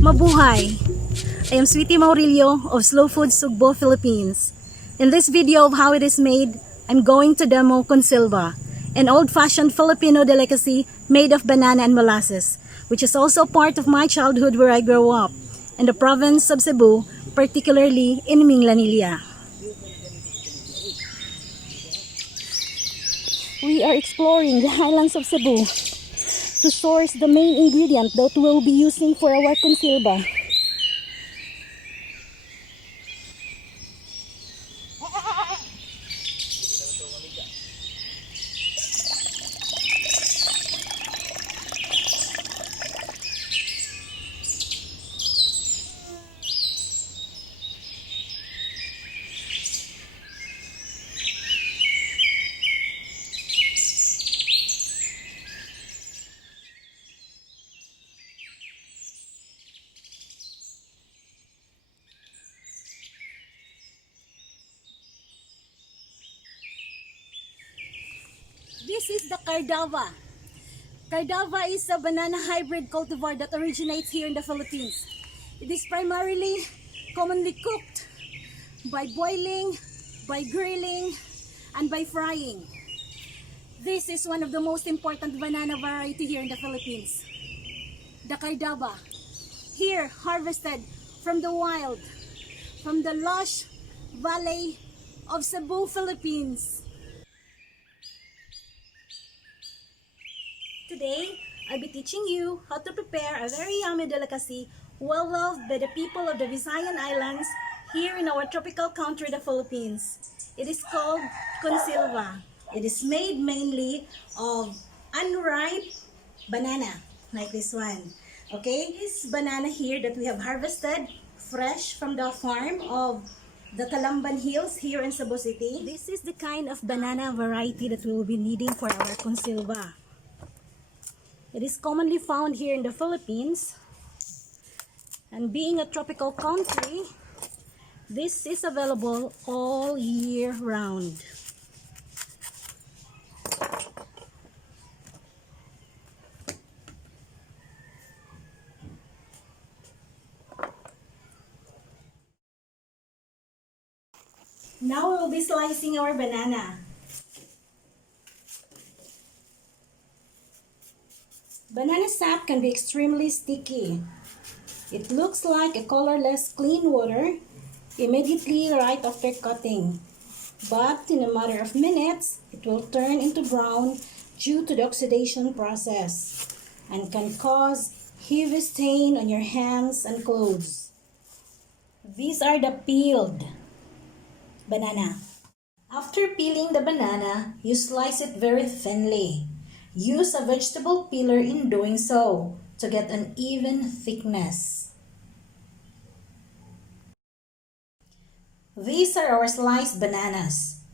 Mabuhay! I am Sweetie Maurilio of Slow Food Cebu, Philippines. In this video of how it is made, I'm going to demo Kunsilba, an old-fashioned Filipino delicacy made of banana and molasses, which is also part of my childhood where I grew up, in the province of Cebu, particularly in Minglanilla. We are exploring the highlands of Cebu to source the main ingredient that we'll be using for our Kunsilba. This is the cardaba. Cardaba is a banana hybrid cultivar that originates here in the Philippines. It is primarily commonly cooked by boiling, by grilling, and by frying. This is one of the most important banana variety here in the Philippines. The cardaba, here harvested from the wild, from the lush valley of Cebu, Philippines. Today, I'll be teaching you how to prepare a very yummy delicacy well loved by the people of the Visayan Islands here in our tropical country, the Philippines. It is called Kunsilba. It is made mainly of unripe banana, like this one. Okay, this banana here that we have harvested fresh from the farm of the Talamban Hills here in Cebu City. This is the kind of banana variety that we will be needing for our Kunsilba. It is commonly found here in the Philippines, and being a tropical country, this is available all year round. Now we'll be slicing our banana. Banana sap can be extremely sticky. It looks like a colorless clean water immediately right after cutting. But in a matter of minutes, it will turn into brown due to the oxidation process and can cause heavy stain on your hands and clothes. These are the peeled banana. After peeling the banana, you slice it very thinly. Use a vegetable peeler in doing so to get an even thickness. These are our sliced bananas.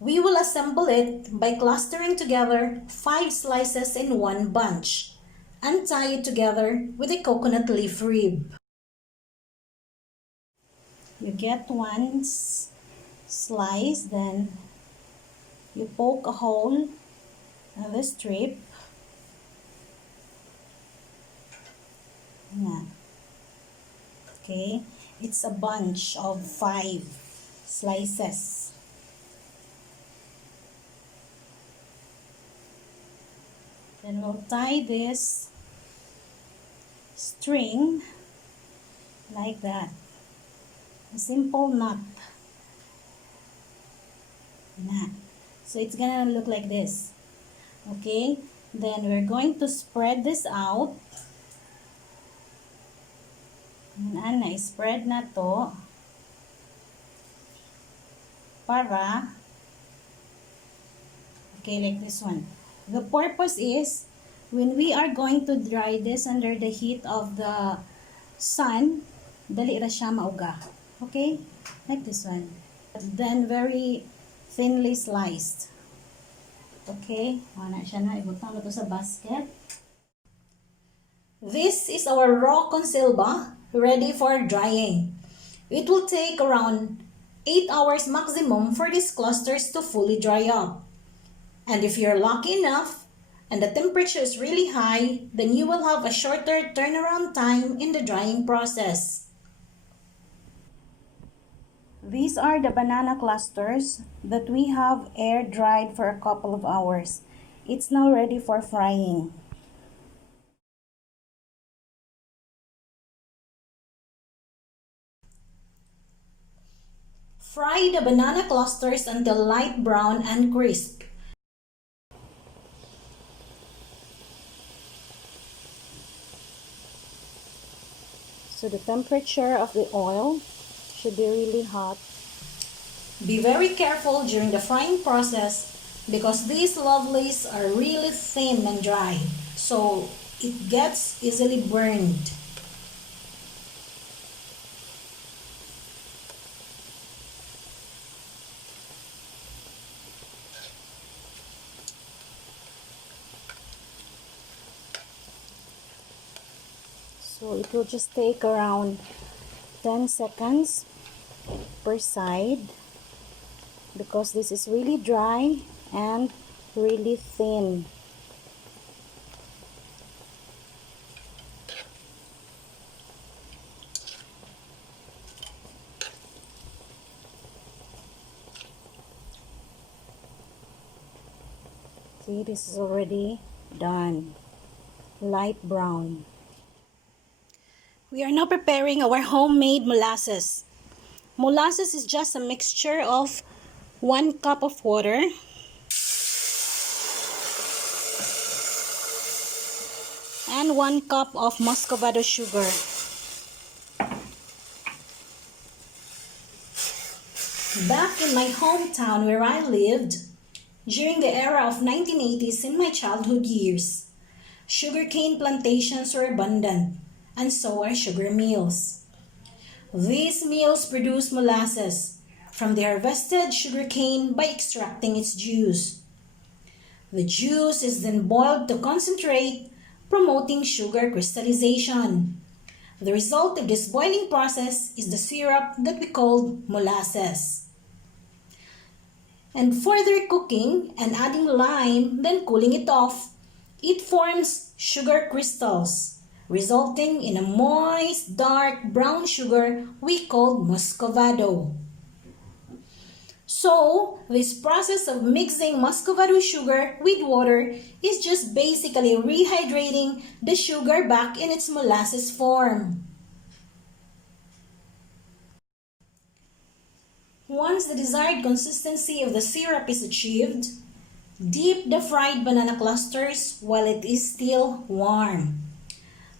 We will assemble it by clustering together 5 slices in one bunch and tie it together with a coconut leaf rib. You get one slice, then you poke a hole in the strip. Okay, it's a bunch of 5 slices. Then we'll tie this string like that. A simple knot. So it's gonna look like this. Okay, then we're going to spread this out. Spread na to para like this one. The purpose is when we are going to dry this under the heat of the sun, dali ra siya mauga. Okay, like this one. Then very thinly sliced. Okay, wala siya na. Ibutang na to sa basket. This is our raw Kunsilba, ready for drying. It will take around 8 hours maximum for these clusters to fully dry up. And if you're lucky enough and the temperature is really high, then you will have a shorter turnaround time in the drying process. These are the banana clusters that we have air dried for a couple of hours. It's now ready for frying. Fry the banana clusters until light brown and crisp. So the temperature of the oil should be really hot. Be very careful during the frying process because these lovelies are really thin and dry, so it gets easily burned. So it will just take around 10 seconds per side because this is really dry and really thin. See, this is already done. Light brown. We are now preparing our homemade molasses. Molasses is just a mixture of 1 cup of water, and 1 cup of muscovado sugar. Back in my hometown where I lived, during the era of 1980s in my childhood years, sugarcane plantations were abundant, and so are sugar mills. These mills produce molasses from the harvested sugarcane by extracting its juice. The juice is then boiled to concentrate, promoting sugar crystallization. The result of this boiling process is the syrup that we call molasses. And further cooking and adding lime, then cooling it off, it forms sugar crystals, resulting in a moist, dark brown sugar we call muscovado. So, this process of mixing muscovado sugar with water is just basically rehydrating the sugar back in its molasses form. Once the desired consistency of the syrup is achieved, dip the fried banana clusters while it is still warm.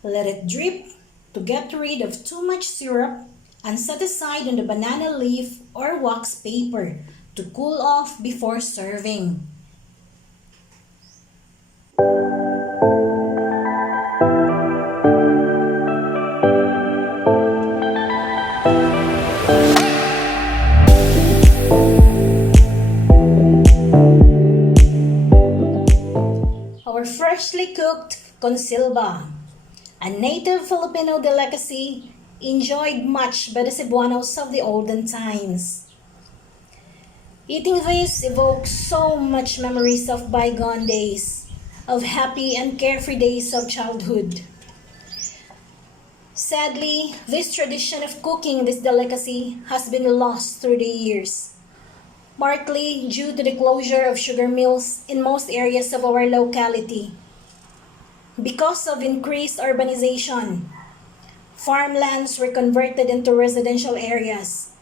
Let it drip to get rid of too much syrup and set aside on the banana leaf or wax paper to cool off before serving. Our freshly cooked Kunsilba, a native Filipino delicacy enjoyed much by the Cebuanos of the olden times. Eating this evokes so much memories of bygone days, of happy and carefree days of childhood. Sadly, this tradition of cooking this delicacy has been lost through the years, partly due to the closure of sugar mills in most areas of our locality. Because of increased urbanization, farmlands were converted into residential areas,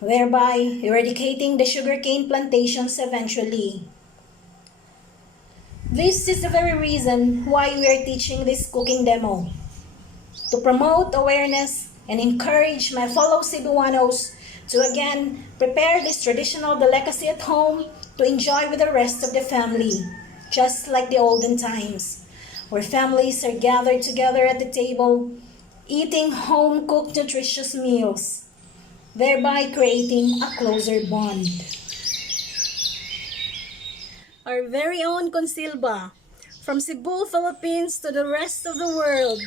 thereby eradicating the sugarcane plantations eventually. This is the very reason why we are teaching this cooking demo, to promote awareness and encourage my fellow Cebuanos to again prepare this traditional delicacy at home to enjoy with the rest of the family, just like the olden times, where families are gathered together at the table, eating home-cooked nutritious meals, thereby creating a closer bond. Our very own Kunsilba, from Cebu, Philippines to the rest of the world.